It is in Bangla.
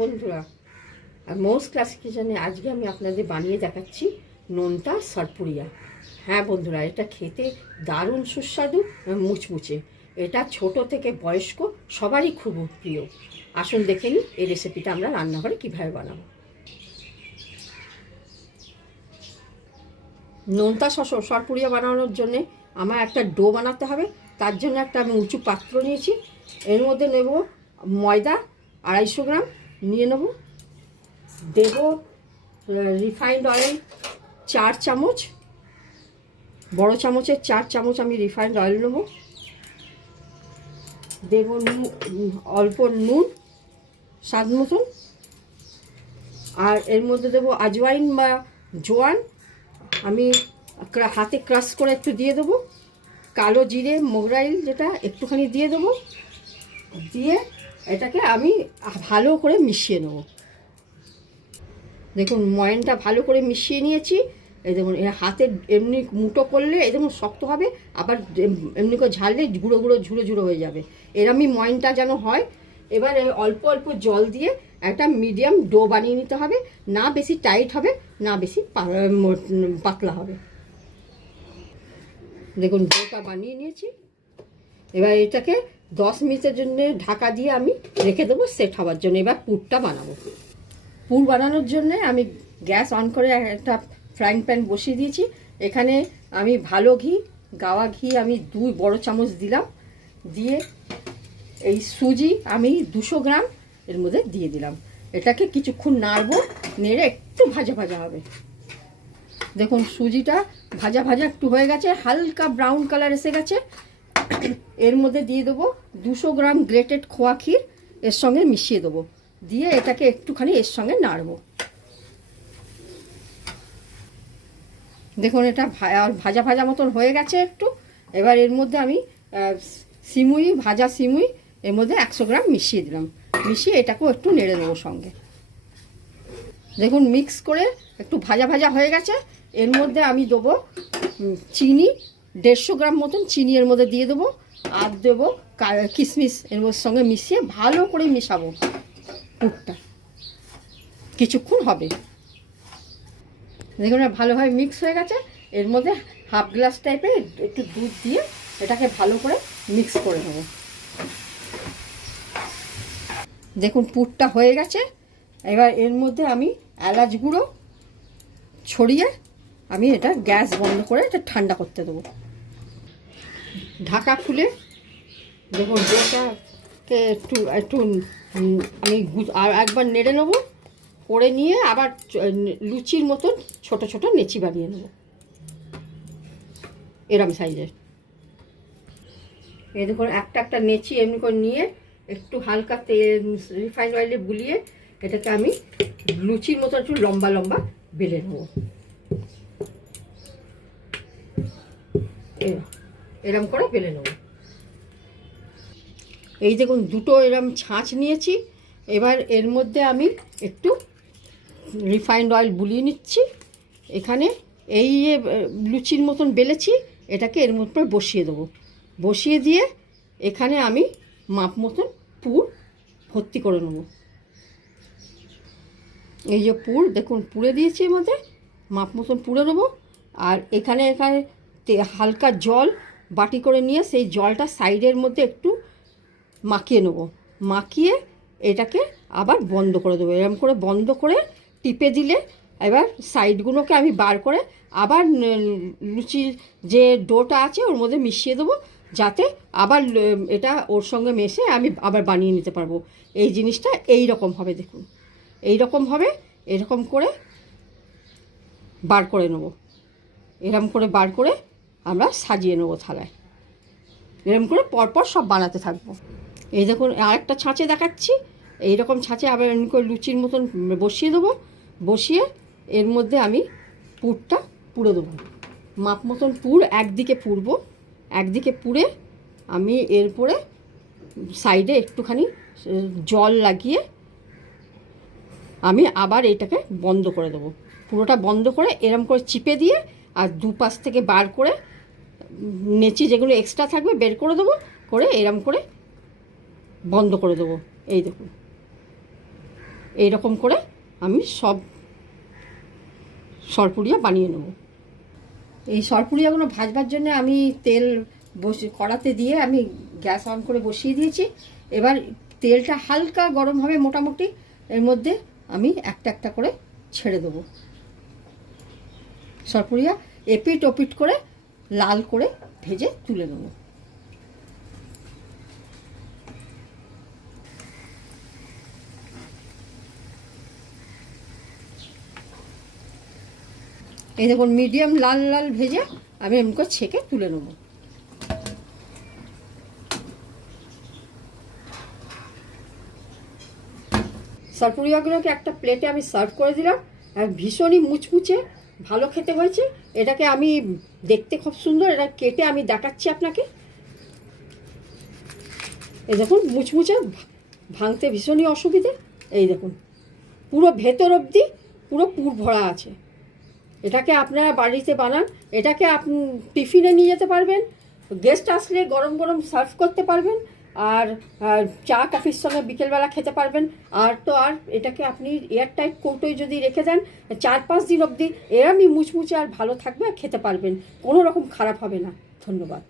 বন্ধুরা, মৌস ক্লাসিক কিচেনে আজকে আমি আপনাদের বানিয়ে দেখাচ্ছি নোনতা সরপুরিয়া। হ্যাঁ বন্ধুরা, এটা খেতে দারুণ সুস্বাদু, মুচমুচে। এটা ছোট থেকে বয়স্ক সবারই খুব প্রিয়। আসুন দেখে নিই এই রেসিপিটা আমরা রান্নাঘরে কীভাবে বানাবো। নোনতা সরপুরিয়া বানানোর জন্যে আমার একটা ডো বানাতে হবে। তার জন্য একটা আমি উঁচু পাত্র নিয়েছি। এর মধ্যে নেব ময়দা 250 গ্রাম নিয়ে নেব। দেব রিফাইন্ড অয়েল 4 চামচ, বড় চামচের 4 চামচ আমি রিফাইন্ড অয়েল নেব। দেব অল্প নুন স্বাদ মতন, আর এর মধ্যে দেব আজওয়াইন বা জোয়ান, আমি হাতে ক্রাশ করে একটু দিয়ে দেবো। কালো জিরে মোগরাইল যেটা একটুখানি দিয়ে দেবো। দিয়ে এটাকে আমি ভালো করে মিশিয়ে নেব। দেখুন ময়নটা ভালো করে মিশিয়ে নিয়েছি। এই দেখুন হাতে এমনি মুঠো করলে এই দেখুন শক্ত হবে, আবার এমনি করে ঝাড়লে গুঁড়ো গুঁড়ো ঝুড়ো ঝুড়ো হয়ে যাবে। এরমই ময়নটা যেন হয়। এবার অল্প অল্প জল দিয়ে একটা মিডিয়াম ডো বানিয়ে নিতে হবে। না বেশি টাইট হবে, না বেশি পাতলা হবে। দেখুন ডোটা বানিয়ে নিয়েছি। এবার এটাকে 10 মিনিটের জন্য ঢাকা দিয়ে আমি রেখে দেবো সেট হওয়ার জন্য। এবার পুরটা বানাবো। পুর বানানোর জন্য আমি গ্যাস অন করে একটা ফ্রাইং প্যান বসিয়ে দিয়েছি। এখানে আমি ভালো ঘি, গাওয়া ঘি আমি 2 বড় চামচ দিলাম। দিয়ে এই সুজি আমি 200 গ্রাম এর মধ্যে দিয়ে দিলাম। এটাকে কিছুক্ষণ নাড়বো, নেড়ে একটু ভাজা ভাজা হবে। দেখুন সুজিটা ভাজা ভাজা একটু হয়ে গেছে, হালকা ব্রাউন কালার এসে গেছে। এর মধ্যে দিয়ে দেবো 200 গ্রাম গ্রেটেড খোয়া ক্ষীর, এর সঙ্গে মিশিয়ে দেবো। দিয়ে এটাকে একটুখানি এর সঙ্গে নাড়বো। দেখুন এটা ভাজা ভাজা মতন হয়ে গেছে একটু। এবার এর মধ্যে আমি সিমুই, ভাজা সিমুই এর মধ্যে 100 গ্রাম মিশিয়ে দিলাম। মিশিয়ে এটাকেও একটু নেড়ে দেবো সঙ্গে। দেখুন মিক্স করে একটু ভাজা ভাজা হয়ে গেছে। এর মধ্যে আমি দেবো চিনি, 150 গ্রাম মতন চিনি এর মধ্যে দিয়ে দেবো। আর দেবো কিশমিশ এর সঙ্গে মিশিয়ে ভালো করে মেশাবো। পুরটা কিছুক্ষণ হবে। দেখুন ভালোভাবে মিক্স হয়ে গেছে। এর মধ্যে হাফ গ্লাস টাইপের একটু দুধ দিয়ে এটাকে ভালো করে মিক্স করে নেব। দেখুন পুরটা হয়ে গেছে। এবার এর মধ্যে আমি এলাচ গুঁড়ো ছড়িয়ে আমি এটা গ্যাস বন্ধ করে এটা ঠান্ডা করতে দেবো। ঢাকা খুলে দেখুন ডোটাকে একটু একটু আমি আর একবার নেড়ে নেবো। করে নিয়ে আবার লুচির মতন ছোট ছোট নেচি বানিয়ে নেব এরম সাইজের। এই দেখুন একটা একটা নেচি এমনি করে নিয়ে একটু হালকা তেল রিফাইন্ড অয়েলে বুলিয়ে এটাকে আমি লুচির মতো একটু লম্বা লম্বা বেলে নেব। এরম করে বেলে নেব। এই দেখুন দুটো এরম ছাঁচ নিয়েছি। এবার এর মধ্যে আমি একটু রিফাইন্ড অয়েল বুলিয়ে নিচ্ছি। এখানে এই লুচির মতন বেলেছি, এটাকে এর মধ্যে বসিয়ে দেবো। বসিয়ে দিয়ে এখানে আমি মাপ মতন পুর ভর্তি করে নেব। এই যে পুর দেখুন পুড়ে দিয়েছি, এর মধ্যে মাপ মতন পুড়ে নেবো। আর এখানে এখানে হালকা জল বাটি করে নিয়ে সেই জলটা সাইডের মধ্যে একটু মাখিয়ে নেব। মাখিয়ে এটাকে আবার বন্ধ করে দেবো। এরকম করে বন্ধ করে টিপে দিলে এবার সাইডগুলোকে আমি বার করে আবার লুচির যে ডোটা আছে ওর মধ্যে মিশিয়ে দেবো, যাতে আবার এটা ওর সঙ্গে মেশে আমি আবার বানিয়ে নিতে পারবো। এই জিনিসটা এই রকম হবে। দেখুন এই রকম হবে। এরকম করে বার করে নেব। এরকম করে বার করে আমরা সাজিয়ে নেবো থালায়। এরকম করে পরপর সব বানাতে থাকবো। এই দেখুন আরেকটা ছাঁচে দেখাচ্ছি। এইরকম ছাঁচে আবার এমনি করে লুচির মতন বসিয়ে দেবো। বসিয়ে এর মধ্যে আমি পুরটা পুড়ে দেবো। মাপ মতন পুর একদিকে পুরবো। একদিকে পুড়ে আমি এরপরে সাইডে একটুখানি জল লাগিয়ে আমি আবার এটাকে বন্ধ করে দেবো। পুরোটা বন্ধ করে এরম করে চিপে দিয়ে আর দুপাশ থেকে বার করে নেচি যেগুলো এক্সট্রা থাকবে বের করে দেবো। করে এরম করে বন্ধ করে দেবো। এই দেখুন এইরকম করে আমি সব সরপুরিয়া বানিয়ে নেব। এই সরপুরিয়াগুলো ভাজবার জন্য আমি তেল কড়াতে দিয়ে আমি গ্যাস অন করে বসিয়ে দিয়েছি। এবার তেলটা হালকা গরম হবে মোটামুটি, এর মধ্যে আমি একটা একটা করে ছেড়ে দেবো সরপুরিয়া। এপিট ওপিট করে লাল করে ভেজে তুলে নেব। এই দেখুন মিডিয়াম লাল লাল ভেজে আমি এমনি করে ছেঁকে তুলে নেব। সরপুরিয়াগুলোকে একটা প্লেটে আমি সার্ভ করে দিলাম। আর ভীষণই মুচমুচে ভালো খেতে হয়েছে। এটাকে আমি দেখতে খুব সুন্দর, এটা কেটে আমি দেখাচ্ছি আপনাকে। এই দেখুন মুচমুচে, ভাঙতে ভীষণই অসুবিধে। এই দেখুন পুরো ভেতর অবধি পুরো পুর ভরা আছে। এটাকে আপনারা বাড়িতে বানান, এটাকে আপনি টিফিনে নিয়ে যেতে পারবেন, গেস্ট আসলে গরম গরম সার্ভ করতে পারবেন, আর চা কফির সঙ্গে বিকেলবেলা খেতে পারবেন। আর তো আর এটাকে আপনি এয়ারটাইট কৌটোয় যদি রেখে দেন 4-5 দিন অবধি এরমই মুচমুচে আর ভালো থাকবে, আর খেতে পারবেন, কোনো রকম খারাপ হবে না। ধন্যবাদ।